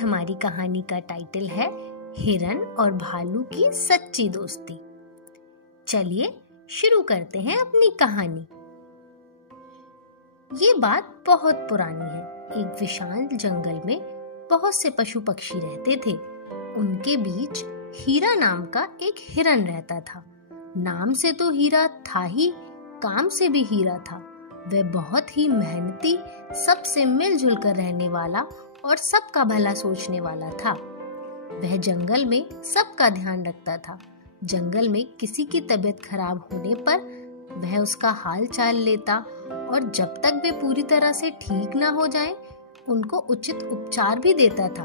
हमारी कहानी का टाइटल है हिरन और भालू की सच्ची दोस्ती। चलिए शुरू करते हैं अपनी कहानी। ये बात बहुत पुरानी है। एक विशाल जंगल में बहुत से पशु पक्षी रहते थे। उनके बीच हीरा नाम का एक हिरन रहता था। नाम से तो हीरा था ही, काम से भी हीरा था। वह बहुत ही मेहनती, सबसे मिलजुल कर रहने वाला और सबका भला सोचने वाला था। वह जंगल में सबका ध्यान रखता था। जंगल में किसी की तबीयत खराब होने पर वह उसका हाल चाल लेता और जब तक वे पूरी तरह से ठीक ना हो जाएं, उनको उचित उपचार भी देता था।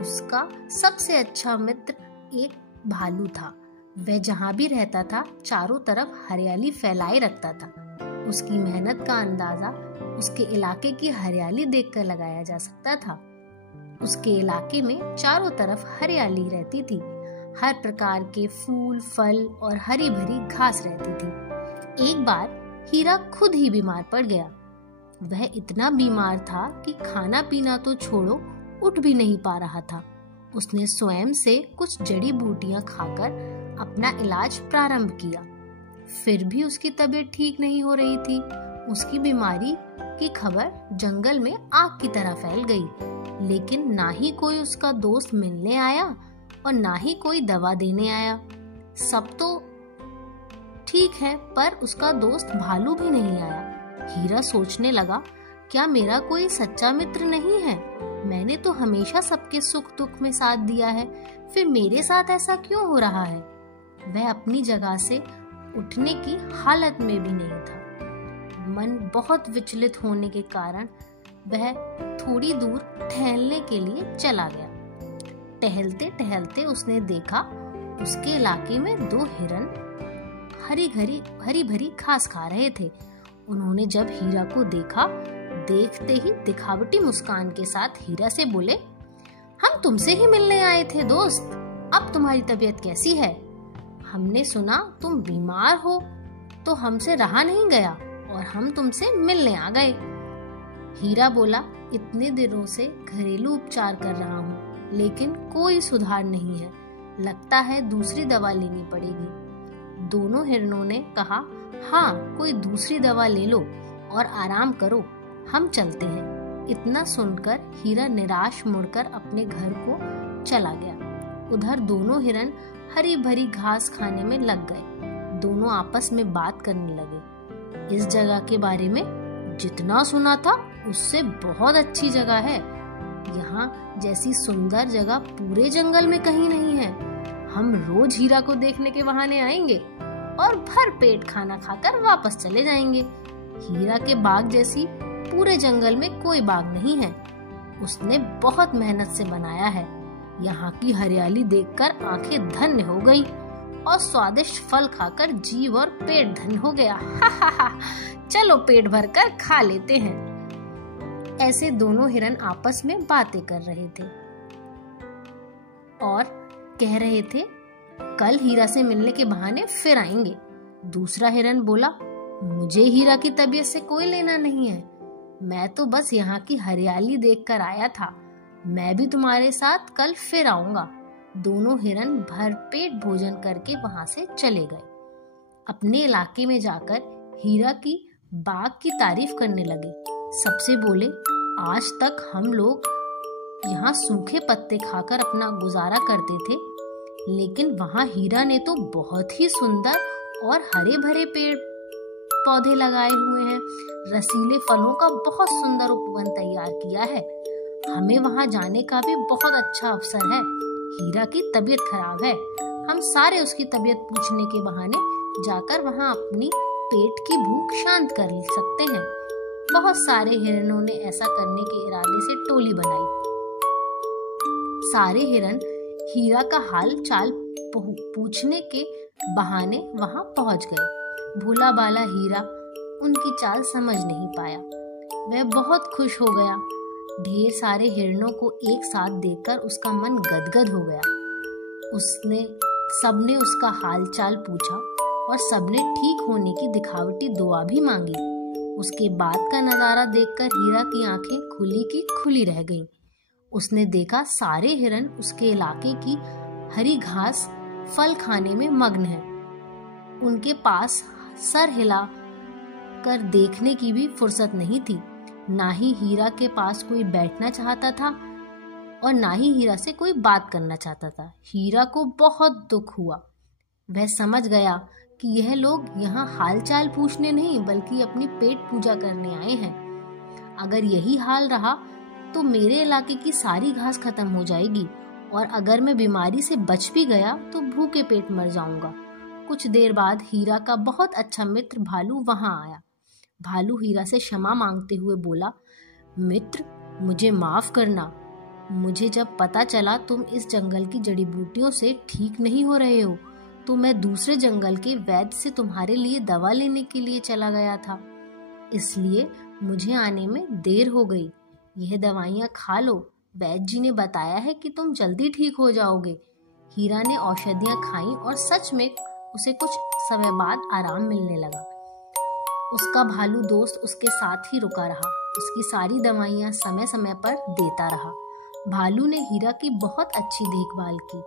उसका सबसे अच्छा मित्र एक भालू था। वह जहाँ भी रहता था चारों तरफ हरियाली फैलाए रखता था। उसकी मेहनत का अंदाजा उसके इलाके की हरियाली देखकर लगाया जा सकता था। उसके इलाके में चारों तरफ हरियाली रहती थी। हर प्रकार के फूल, फल और हरी भरी घास रहती थी। एक बार हीरा खुद ही बीमार पड़ गया। वह इतना बीमार था कि खाना पीना तो छोड़ो, उठ भी नहीं पा रहा था। उसने स्वयं से कुछ जड़ी बूटियां खाकर अपना इलाज प्रारंभ किया। फिर भी उसकी तबीयत ठीक नहीं हो रही थी। उसकी बीमारी की खबर जंगल में आग की तरह फैल गई, लेकिन ना ही कोई उसका दोस्त मिलने आया और ना ही कोई दवा देने आया। सब तो ठीक है, पर उसका दोस्त भालू भी नहीं आया। हीरा सोचने लगा, क्या मेरा कोई सच्चा मित्र नहीं है? मैंने तो हमेशा सबके सुख दुख में साथ दिया है, फिर मेरे साथ ऐसा क्यों हो रहा है? वह अपनी जगह से उठने की हालत में भी नहीं था। मन बहुत विचलित होने के कारण वह थोड़ी दूर टहलने के लिए चला गया। टहलते टहलते उसने देखा उसके इलाके में दो हिरन हरी भरी घास खा रहे थे। उन्होंने जब हीरा को देखा, देखते ही दिखावटी मुस्कान के साथ हीरा से बोले, हम तुमसे ही मिलने आए थे दोस्त, अब तुम्हारी तबीयत कैसी है? हमने सुना तुम बीमार हो तो हमसे रहा नहीं गया और हम तुमसे मिलने आ गए। हीरा बोला, इतने दिनों से घरेलू उपचार कर रहा हूँ, लेकिन कोई सुधार नहीं है। लगता है दूसरी दवा लेनी पड़ेगी। दोनों हिरणों ने कहा, हाँ, कोई दूसरी दवा ले लो और आराम करो, हम चलते हैं। इतना सुनकर हीरा निराश मुड़कर अपने घर को चला गया। उधर दोनों हिरन हरी भरी घास खाने में लग गए। दोनों आपस में बात करने लगे। इस जगह के बारे में जितना सुना था उससे बहुत अच्छी जगह है। यहाँ जैसी सुंदर जगह पूरे जंगल में कहीं नहीं है। हम रोज हीरा को देखने के बहाने आएंगे और भर पेट खाना खाकर वापस चले जाएंगे। हीरा के बाग जैसी पूरे जंगल में कोई बाग नहीं है। उसने बहुत मेहनत से बनाया है। यहाँ की हरियाली देखकर आंखें धन्य हो गई और स्वादिष्ट फल खाकर जीव और पेट धन्य हो गया। हा हा हा, चलो पेट भरकर खा लेते हैं। ऐसे दोनों हिरन आपस में बातें कर रहे थे और कह रहे थे, कल हीरा से मिलने के बहाने फिर आएंगे। दूसरा हिरन बोला, मुझे हीरा की तबीयत से कोई लेना नहीं है। मैं तो बस यहाँ की हरियाली देखकर आया था। मैं भी तुम्हारे साथ कल फिर आऊंगा। दोनों हिरन भर पेट भोजन करके वहां से चले गए। अपने इलाके में जाकर हीरा की बाग की तारीफ करने लगे। सबसे बोले, आज तक हम लोग यहाँ सूखे पत्ते खाकर अपना गुजारा करते थे, लेकिन वहाँ हीरा ने तो बहुत ही सुंदर और हरे भरे पेड़ पौधे लगाए हुए हैं। रसीले फलों का बहुत सुंदर उपवन तैयार किया है। हमें वहाँ जाने का भी बहुत अच्छा अवसर है। हीरा की तबीयत खराब है। हम सारे उसकी तबीयत पूछने के बहाने जाकर वहाँ अपनी पेट की भूख शांत कर सकते हैं। बहुत सारे हिरणों ने ऐसा करने के इरादे से टोली बनाई। सारे हिरन हीरा का हाल चाल पूछने के बहाने वहाँ पहुँच गए। भोला बाला हीरा उनकी चाल समझ नहीं पाया। वह बहुत खुश हो गया। ढेर सारे हिरणों को एक साथ देखकर उसका मन गदगद हो गया। सबने उसका हाल चाल पूछा और सबने ठीक होने की दिखावटी दुआ भी मांगी। उसके बाद का नजारा देखकर हीरा की आंखें खुली की खुली रह गईं। उसने देखा सारे हिरन उसके इलाके की हरी घास फल खाने में मग्न है। उनके पास सर हिला कर देखने की भी फुर्सत नहीं थी। ना ही हीरा के पास कोई बैठना चाहता था और ना ही हीरा से कोई बात करना चाहता था। हीरा को बहुत दुख हुआ। वह समझ गया कि यह लोग यहाँ हालचाल पूछने नहीं बल्कि अपनी पेट पूजा करने आए हैं। अगर यही हाल रहा तो मेरे इलाके की सारी घास खत्म हो जाएगी और अगर मैं बीमारी से बच भी गया तो भूखे पेट मर जाऊंगा। कुछ देर बाद हीरा का बहुत अच्छा मित्र भालू वहां आया। भालू हीरा से क्षमा मांगते हुए बोला, मित्र, मुझे माफ करना। मुझे जब पता चला तुम इस जंगल की जड़ी बूटियों से ठीक नहीं हो रहे हो तो मैं दूसरे जंगल के वैद्य से तुम्हारे लिए दवा लेने के लिए चला गया था, इसलिए मुझे आने में देर हो गई। यह दवाइयाँ खा लो, वैद्य जी ने बताया है कि तुम जल्दी ठीक हो जाओगे। हीरा ने औषधियाँ खाईं और सच में उसे कुछ समय बाद आराम मिलने लगा। उसका भालू दोस्त उसके साथ ही रुका रहा, उसकी सारी दवाइयाँ समय समय पर देता रहा। भालू ने हीरा की बहुत अच्छी देखभाल की,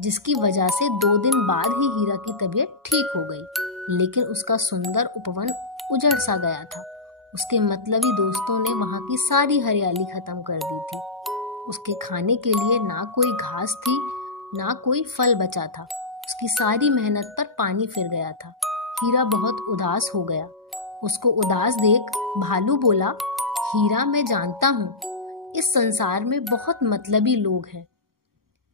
जिसकी वजह से 2 दिन बाद ही हीरा की तबीयत ठीक हो गई। लेकिन उसका सुंदर उपवन उजड़ सा गया था। उसके मतलबी दोस्तों ने वहां की सारी हरियाली खत्म कर दी थी। उसके खाने के लिए ना कोई घास थी ना कोई फल बचा था। उसकी सारी मेहनत पर पानी फिर गया था। हीरा बहुत उदास हो गया। उसको उदास देख भालू बोला, हीरा, मैं जानता हूँ इस संसार में बहुत मतलबी लोग हैं।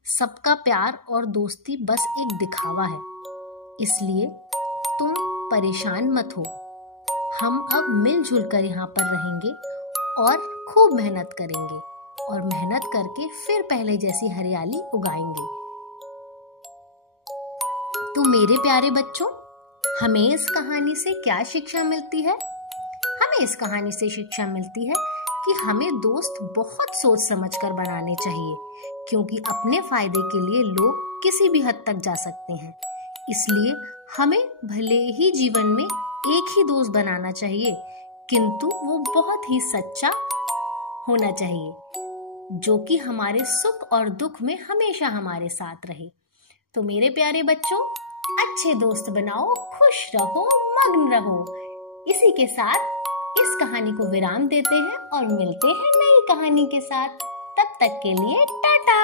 सबका प्यार और दोस्ती बस एक दिखावा है, इसलिए तुम परेशान मत हो। हम अब मिलजुल कर यहाँ पर रहेंगे और खूब मेहनत करेंगे और मेहनत करके फिर पहले जैसी हरियाली उगाएंगे। तो मेरे प्यारे बच्चों, हमें इस कहानी से क्या शिक्षा मिलती है? हमें इस कहानी से शिक्षा मिलती है कि हमें दोस्त बहुत सोच समझकर बनाने चाहिए, क्योंकि अपने फायदे के लिए लोग किसी भी हद तक जा सकते हैं। इसलिए हमें भले ही जीवन में एक ही दोस्त बनाना चाहिए, किंतु वो बहुत ही सच्चा होना चाहिए, जो कि हमारे सुख और दुख में हमेशा हमारे साथ रहे। तो मेरे प्यारे बच्चों, अच्छे दोस्त बनाओ, खुश रहो, मग्न रहो। इसी के साथ इस कहानी को विराम देते हैं और मिलते हैं नई कहानी के साथ। तब तक के लिए टाटा।